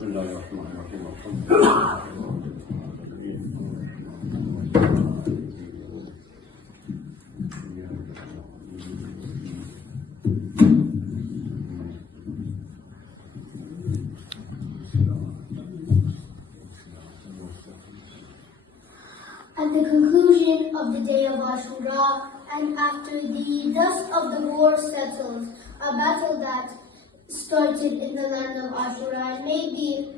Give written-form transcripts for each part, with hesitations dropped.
At the conclusion of the day of Ashura, and after the dust of the war settles, a battle that started in the land of Ashura and maybe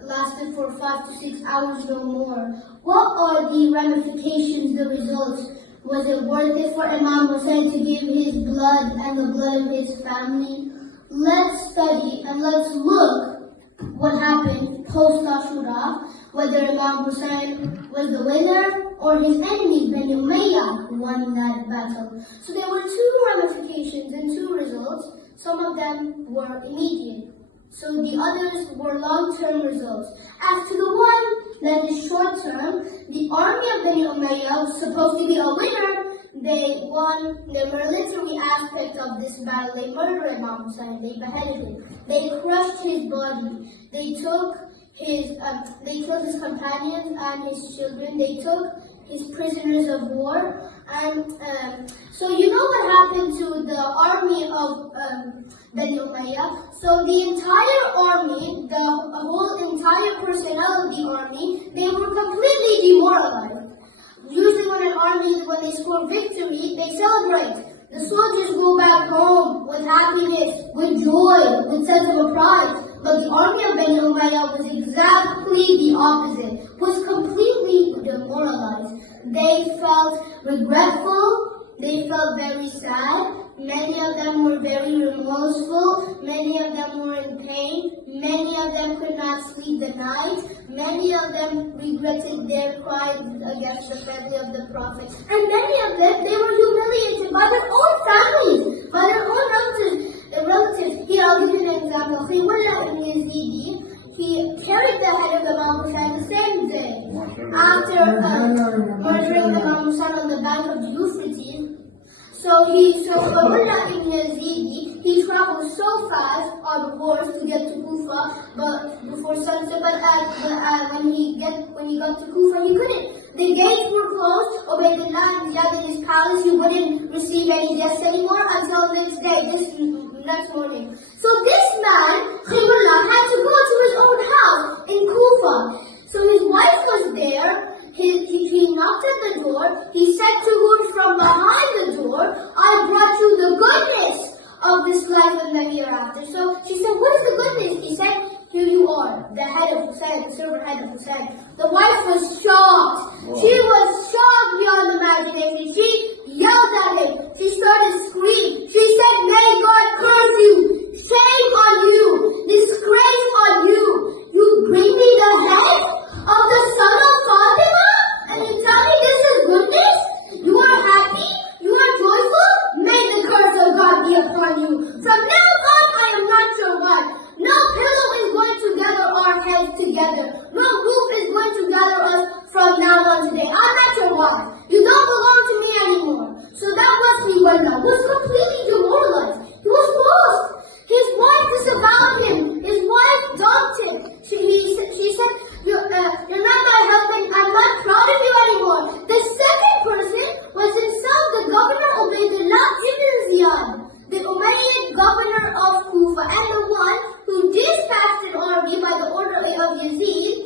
lasted for 5 to 6 hours no more. What are the ramifications, the results? Was it worth it for Imam Hussein to give his blood and the blood of his family? Let's study and let's look what happened post Ashura, whether Imam Hussein was the winner or his enemy, Bani Umayyah, won that battle. So there were 2 ramifications and 2 results. Some of them were immediate. So the others were long-term results. As to the one that is short-term, the army of Bani Umayyah was supposed to be a winner. They won the military aspect of this battle. They murdered Imam Hussein. They beheaded him. They crushed his body. They killed his companions and his children. They took his prisoners of war. And so you know what happened to the army of Bani Umayyah. So the entire army, the whole entire personnel of the army, they were completely demoralized. Usually when they score victory, they celebrate. The soldiers go back home with happiness, with joy, with sense of pride. But the army of Bani Umayyah was exactly the opposite, was completely demoralized. They felt regretful, they felt very sad, many of them were very remorseful, many of them were in pain, many of them could not sleep the night, many of them regretted their crimes against the family of the Prophet, and many of them, they were humiliated by their own families, by their own relatives. Here, I'll give you an example. Khaywarullah ibn Yazidi, he carried the head of Imam Hussein the same day after murdering Imam Hussein on the bank of the Euphrates. So Khaywarullah ibn Yazidi, he traveled so fast on horse to get to Kufa, but before sunset. But when he got to Kufa, he couldn't. The gates were closed. Ubaydullah and Ziyad in his palace, he wouldn't receive any guests anymore until next morning. So this man, Khaywarullah, had to go to his own house in Kufa. So his wife was there. He knocked at the door. He said to her from behind the door, "I brought you the goodness of this life and the hereafter." So she said, "What is the goodness?" He said, "Here you are, the head of Hussein, the silver head of Hussein." The wife was shocked. Wow. She was shocked beyond imagination. She yelled at him. She started screaming. She said, "May God curse you! Shame on you! Disgrace on you! You bring me the head of the son of Fatima? And you tell me this is goodness? You are happy? You are joyful? May the curse of God be upon you. From now on, I am not your wife. No pillow is going to gather our heads together. No roof is going to gather us from now on today. I'm not your wife. You don't belong to me anymore." So that was Khaywarullah, was completely demoralized. He was lost. His wife disavowed him. His wife dumped him. She said, You're not my husband. I'm not proud of you anymore." The second person was himself, the governor Ubaydullah ibn Ziyad, the Umayyad governor of Kufa, and the one who dispatched an army by the order of Yazid.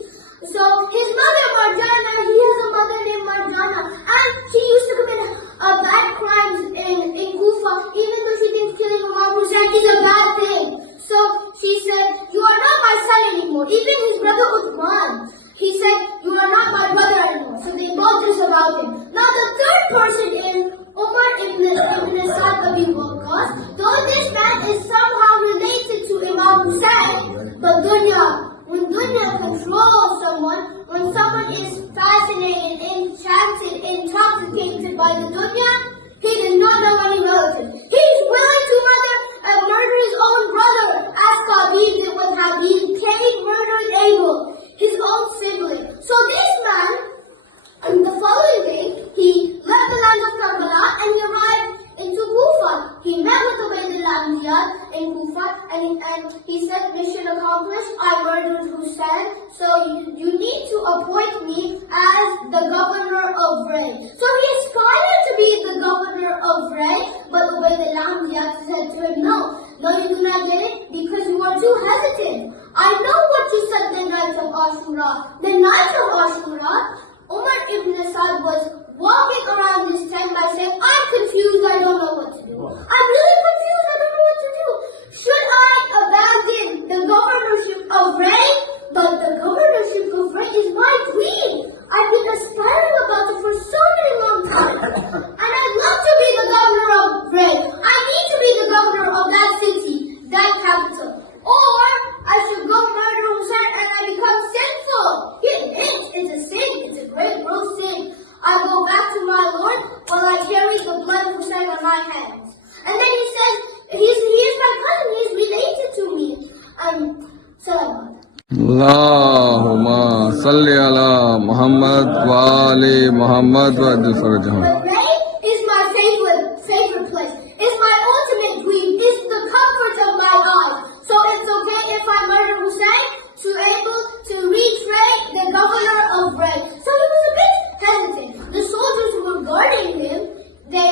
So his mother Marjana, he has a mother named Marjana, and she used to commit bad crimes in Kufa, even though she thinks killing Imam Hussein is a bad thing. So she said, "You are not my son anymore." Even his brother Uthman, he said, "You are not my brother anymore." So they both disavowed him. Now the third person is Umar ibn Sa'd Abi Waqqas. Though this man is somehow related to Imam Hussein, but when dunya controls someone, when someone is fascinated, enchanted, intoxicated by the dunya, he does not know any relatives. He's willing to murder his own brother, as Khabib did with Habib, Cain murdered Abel. Kufa, and he said, mission accomplished, I murdered Hussein, so you need to appoint me as the governor of Ray. So he aspired to be the governor of Ray, but Ubaydullah said to him, no, you do not get it because you are too hesitant. I know what you said the night of Ashura. The night of Ashura, Umar ibn Saad was walking around this tent by saying, I'm confused, I don't know what to do. I'm really confused, I don't know what to do. Should I abandon the governorship of Ray? But the governorship of Ray is my dream. I've been aspiring about it for so many long time. And I'd love to be the governor of Ray. I need to be the governor of that city, that capital. Or I should go murder Hussein and I become sinful. It's a sin, it's a great gross sin. I go back to my Lord while I carry the blood of Hussein on my hands. And then he says, he is my cousin, he is related to me. Salam. Allahumma salli ala Muhammad wa ali Muhammad wa ajil farajahum. But Ray is my favorite place. It's my ultimate dream. It's the comfort of my eyes. So it's okay if I murder Hussein to able to reach Ray, the governor of Ray. So he was a bit hesitant. The soldiers who were guarding him, they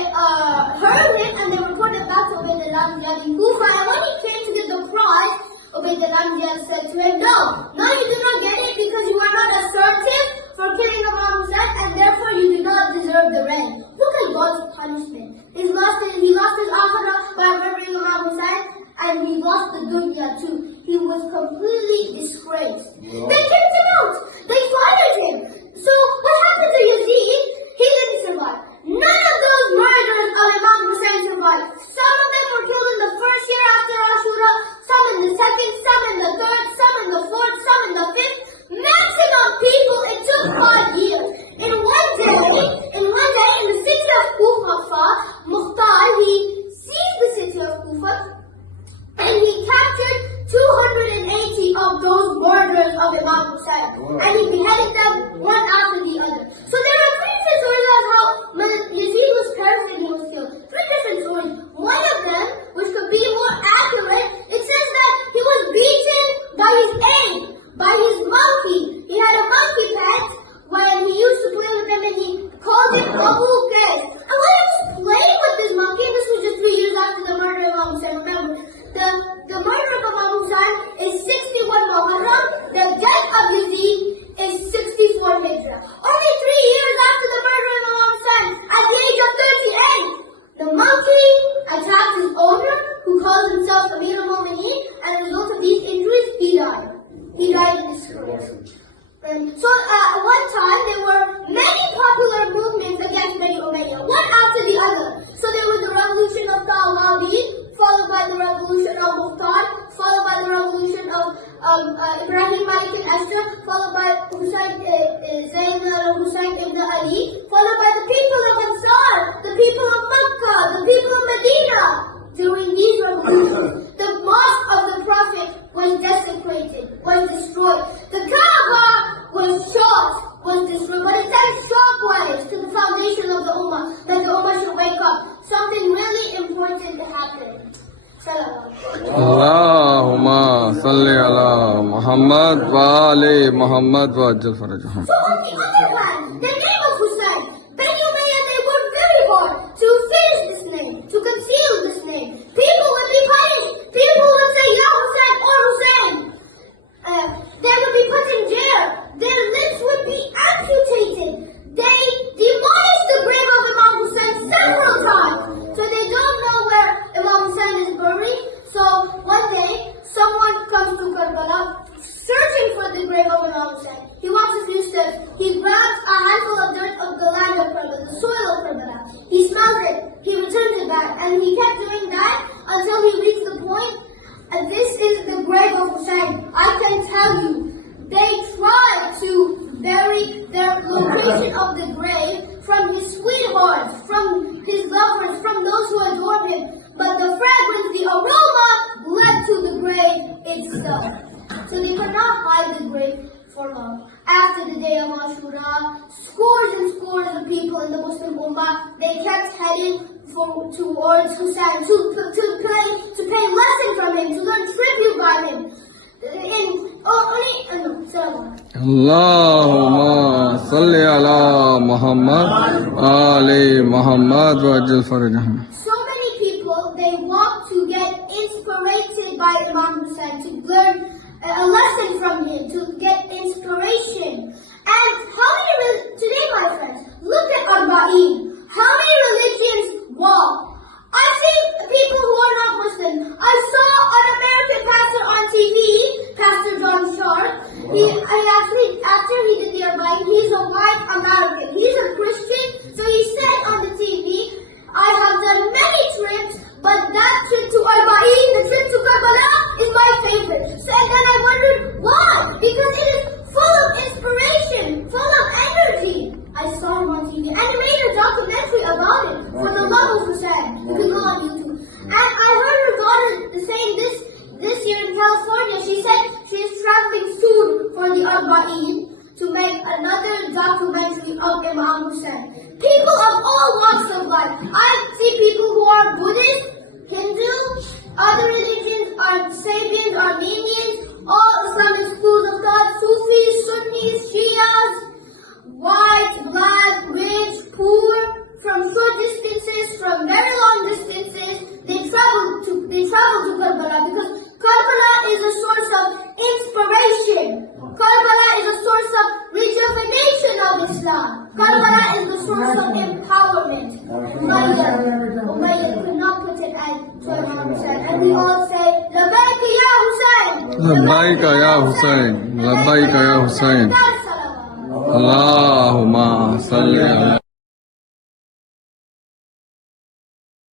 heard him and they reported back to Ubaydullah in Kufa. And when he came to get the prize, Ubaydullah said to him, no, you do not get it because you are not assertive for killing Imam Hussein and therefore you do not deserve the rain. Look at God's punishment. He lost his akhirah by murdering Imam Hussein and he lost the dunya too. He was completely disgraced. They kicked him out. They fired him. So what happened to Yazid? He didn't survive. None of those murders of Imam Hussein survived. Some of them were killed in the first year after Ashura, some in the second, some in the third, some in the fourth, some in the fifth. Maximum people, it took 5 years. In one day, in the city of Kufa, Mukhtar, he seized the city of Kufa and he captured 280 of those murderers of Imam Hussein. And he beheaded them one after the other. So there are 3 different stories of how Yazid was cursed and he was killed. 3 different stories. One of them, which could be more accurate, it says that he was beaten by his aide, by his monkey. He had a monkey pet when he used to play with him and he called it Abu Qais. And when he was playing with this monkey, and this was just 3 years after the murder of Imam Hussein, remember, the murder of Imam Hussein is 61 Muharram, the death of Yazid is 64 Hijra. Only 3 years after the murder of Imam Hussein, at the age of 38, the monkey attacked his owner, who calls himself Amir al-Mu'mineen, and as a result of these injuries, he died. He died in this career. So at one time, there were many popular movements against Bani Umayyah, one after the other. So there was the revolution of Abidi, followed by the revolution of Mukhtar, followed by the revolution of Ibrahim Malik al-Ashtar, followed by Zayn al-Hussein ibn Ali, followed by the people of Ansar, the people of Makkah, the people of Medina. During these revolutions, the mosque of the Prophet was desecrated, was destroyed. The Kaaba was shot, was destroyed, but it sent shockwaves to the foundation of the Ummah, that the Ummah should wake up. Something really important happened. Salam. Allahumma salli ala Muhammad wa ali Muhammad wa ajil farajahum. So on the other hand, the name of Hussein, Bani Umayyah, they worked very hard to finish this name, to conceal this name. People would be punished. People would say, Ya Hussein or Hussein. They would be put in jail. Their limbs would be amputated. They demolished the grave of Imam Hussein several times. So they don't know where Imam Hussein is buried. So one day, someone comes to Karbala searching for the grave of Imam Hussein. He walks a few steps. He grabs a handful of dirt of the land of Karbala, the soil of Karbala. He smells it. He returns it back. And he kept doing that until he reached the point. And this is the grave of Hussein. I can tell you, they tried to bury their location of the grave from his sweethearts, from his lovers, from those who adore him. But the fragrance, the aroma, led to the grave itself. So they could not hide the grave for long. After the day of Ashura, scores and scores of people in the Muslim Ummah, they kept heading towards Hussein, to pay lesson from him, to learn tribute by him. Allahumma salli ala Muhammad Ali Muhammad wa ajil farajahum. So many people, they want to get inspired by Imam Hussein, to learn a lesson from him, to get inspiration. And today, my friends, look at Arba'in. How many religions walk? I've seen people who are not Muslim. I saw an American pastor on TV, Pastor John Sharp. After he did the Arba'in, he's a white American. He's a Christian, so he said on the TV, I have done many trips, but that trip to Arba'in, the trip to Karbala, is my favorite. So, and then I wondered why? Because it is full of inspiration, full of energy. I saw him on TV, and he made a documentary about it for the love of Hussein. You can go on YouTube. And I heard her daughter saying this year in California. She said she is traveling soon for the Arba'in to make another documentary of Imam Hussein. People of all walks of life. I see people who are Buddhist, Hindu, other religions, are Sabians, Armenians, all Islamic schools of thought, Sufis, Sunnis, Shias, white, black, rich, poor, from short distances, from very long distances. They travel to Karbala because Karbala is a source of inspiration. Karbala is a source of rejuvenation of Islam. Karbala is the source of empowerment. Umayyad could not put an end to Imam Hussein. And we all say, Labbaika ya Hussein! Labbaika ya Hussein! Labbaika ya Hussein! Allahumma salli ala